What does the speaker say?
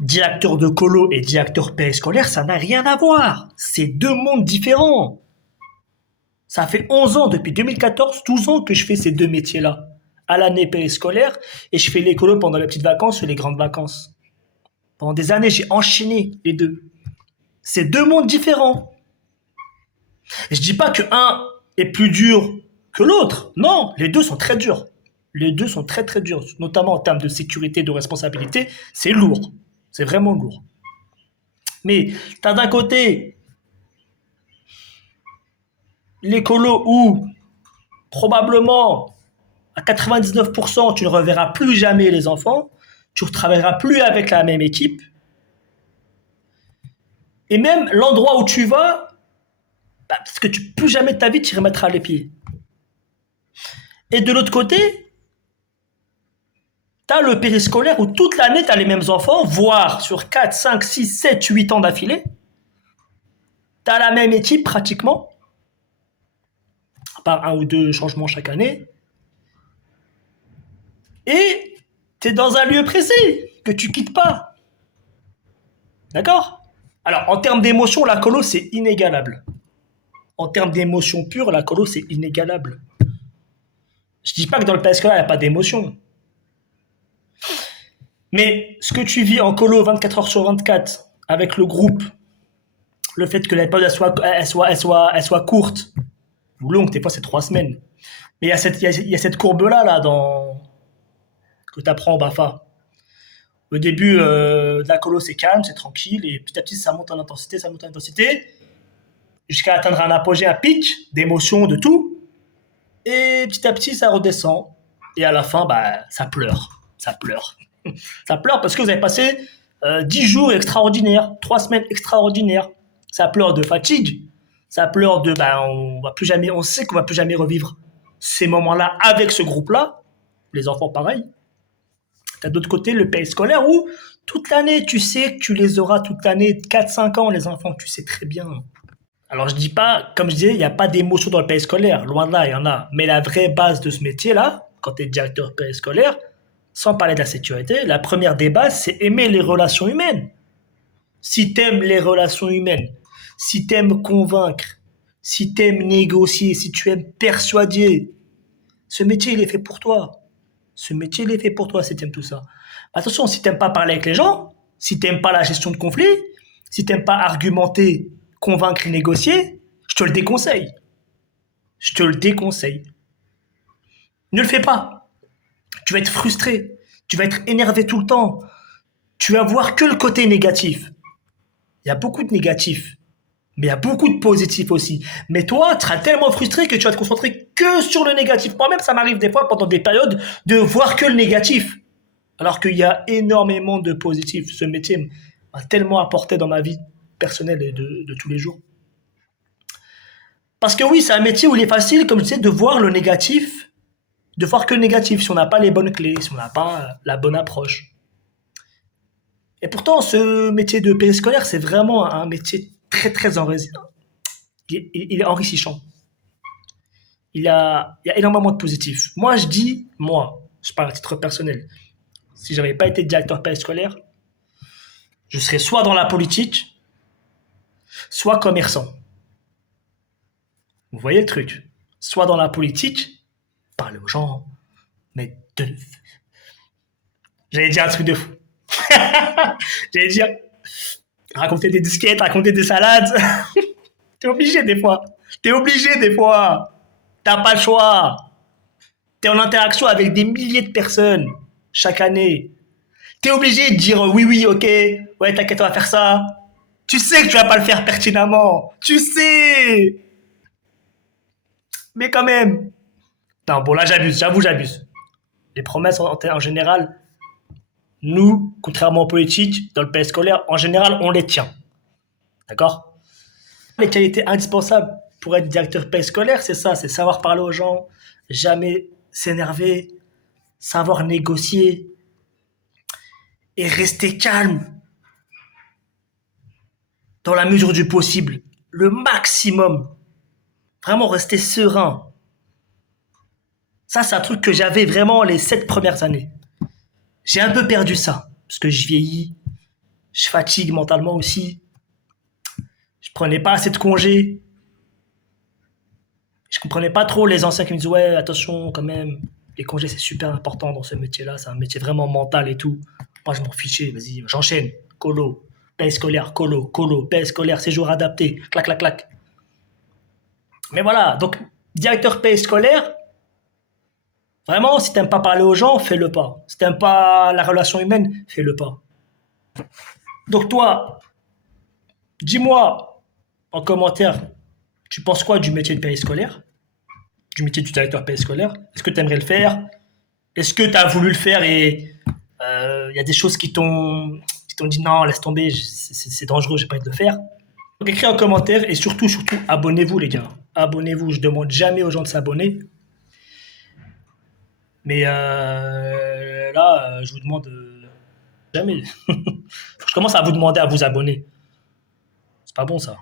Directeur de colo et directeur périscolaire, ça n'a rien à voir. C'est deux mondes différents. Ça fait 11 ans, depuis 2014, 12 ans que je fais ces deux métiers-là. À l'année périscolaire, et je fais l'écolo pendant les petites vacances ou les grandes vacances. Pendant des années, j'ai enchaîné les deux. C'est deux mondes différents. Et je dis pas que un est plus dur que l'autre. Non, les deux sont très durs. Les deux sont très très durs, notamment en termes de sécurité, de responsabilité. C'est lourd. C'est vraiment lourd. Mais t'as d'un côté l'écolo où probablement à 99% tu ne reverras plus jamais les enfants, tu ne travailleras plus avec la même équipe, et même l'endroit où tu vas, parce que plus jamais de ta vie tu y remettras les pieds. Et de l'autre côté, t'as le périscolaire où toute l'année t'as les mêmes enfants, voire sur 4, 5, 6, 7, 8 ans d'affilée, t'as la même équipe pratiquement, à part un ou deux changements chaque année, et t'es dans un lieu précis que tu quittes pas. D'accord? Alors, en termes d'émotion, la colo, c'est inégalable. En termes d'émotion pure, la colo, c'est inégalable. Je dis pas que dans le PSK, il n'y a pas d'émotion. Mais ce que tu vis en colo 24 heures sur 24 avec le groupe, le fait que la période elle soit courte ou longue, des fois c'est 3 semaines. Mais il y a cette courbe-là là, que tu apprends au BAFA. Au début de la colo, c'est calme, c'est tranquille, et petit à petit, ça monte en intensité, jusqu'à atteindre un apogée, un pic d'émotion, de tout. Et petit à petit, ça redescend. Et à la fin, bah, ça pleure. Ça pleure. Ça pleure parce que vous avez passé 10 jours extraordinaires, 3 semaines extraordinaires. Ça pleure de fatigue. Ça pleure de, bah, on sait qu'on va plus jamais revivre ces moments-là avec ce groupe-là. Les enfants, pareil. T'as d'autre côté le pays scolaire où toute l'année, tu sais que tu les auras toute l'année, 4, 5 ans, les enfants, tu sais très bien. Alors je dis pas, comme je disais, il n'y a pas d'émotion dans le pays scolaire, loin de là, il y en a. Mais la vraie base de ce métier-là, quand tu es directeur périscolaire, sans parler de la sécurité, la première des bases, c'est aimer les relations humaines. Si tu aimes les relations humaines, si tu aimes convaincre, si tu aimes négocier, si tu aimes persuader, ce métier, il est fait pour toi. Ce métier, il est fait pour toi si tu aimes tout ça. Attention, si tu n'aimes pas parler avec les gens, si tu n'aimes pas la gestion de conflits, si tu n'aimes pas argumenter, convaincre et négocier, je te le déconseille. Je te le déconseille. Ne le fais pas. Tu vas être frustré. Tu vas être énervé tout le temps. Tu vas voir que le côté négatif. Il y a beaucoup de négatifs, mais il y a beaucoup de positifs aussi. Mais toi, tu seras tellement frustré que tu vas te concentrer que sur le négatif. Moi-même, ça m'arrive des fois pendant des périodes de voir que le négatif. Alors qu'il y a énormément de positifs. Ce métier m'a tellement apporté dans ma vie personnelle et de tous les jours. Parce que oui, c'est un métier où il est facile, comme tu sais, de voir le négatif, de voir que le négatif, si on n'a pas les bonnes clés, si on n'a pas la bonne approche. Et pourtant, ce métier de périscolaire, c'est vraiment un métier très, très enrichissant. Il est enrichissant. Il y a énormément de positifs. Moi, je parle à titre personnel, si j'avais pas été directeur périscolaire, je serais soit dans la politique, soit commerçant. Vous voyez le truc? Soit dans la politique, parler aux gens, mais j'allais dire un truc de fou. J'allais dire raconter des disquettes, raconter des salades. T'es obligé des fois. T'es obligé des fois. T'as pas le choix. T'es en interaction avec des milliers de personnes chaque année. T'es obligé de dire oui, oui, ok, ouais, t'inquiète, on va faire ça. Tu sais que tu vas pas le faire pertinemment. Tu sais. Mais quand même. Non, bon, là, j'abuse. J'avoue, j'abuse. Les promesses, en général, nous, contrairement aux politiques, dans le pays scolaire, en général, on les tient. D'accord? Les qualités indispensables pour être directeur pays scolaire, c'est ça, c'est savoir parler aux gens, jamais s'énerver, savoir négocier et rester calme dans la mesure du possible, le maximum. Vraiment rester serein. Ça, c'est un truc que j'avais vraiment les 7 premières années. J'ai un peu perdu ça, parce que je vieillis, Je fatigue mentalement aussi. Je prenais pas assez de congés. Je comprenais pas trop les anciens qui me disaient ouais, attention quand même, les congés c'est super important dans ce métier-là, c'est un métier vraiment mental et tout. Moi je m'en fichais, vas-y, j'enchaîne. Colo, paye scolaire, paye scolaire, séjour adapté, clac, clac, clac. Mais voilà, donc directeur paye scolaire, vraiment, si t'aimes pas parler aux gens, fais-le pas. Si t'aimes pas la relation humaine, fais-le pas. Donc toi, dis-moi en commentaire, tu penses quoi du métier de périscolaire, du métier du directeur périscolaire? Est-ce que tu aimerais le faire? Est-ce que tu as voulu le faire et il y a des choses qui t'ont dit non, laisse tomber, c'est dangereux, j'ai pas envie de le faire? Donc écris en commentaire et surtout, surtout, abonnez-vous les gars. Abonnez-vous, je demande jamais aux gens de s'abonner. Mais là, je vous demande jamais. Je commence à vous demander à vous abonner. C'est pas bon ça.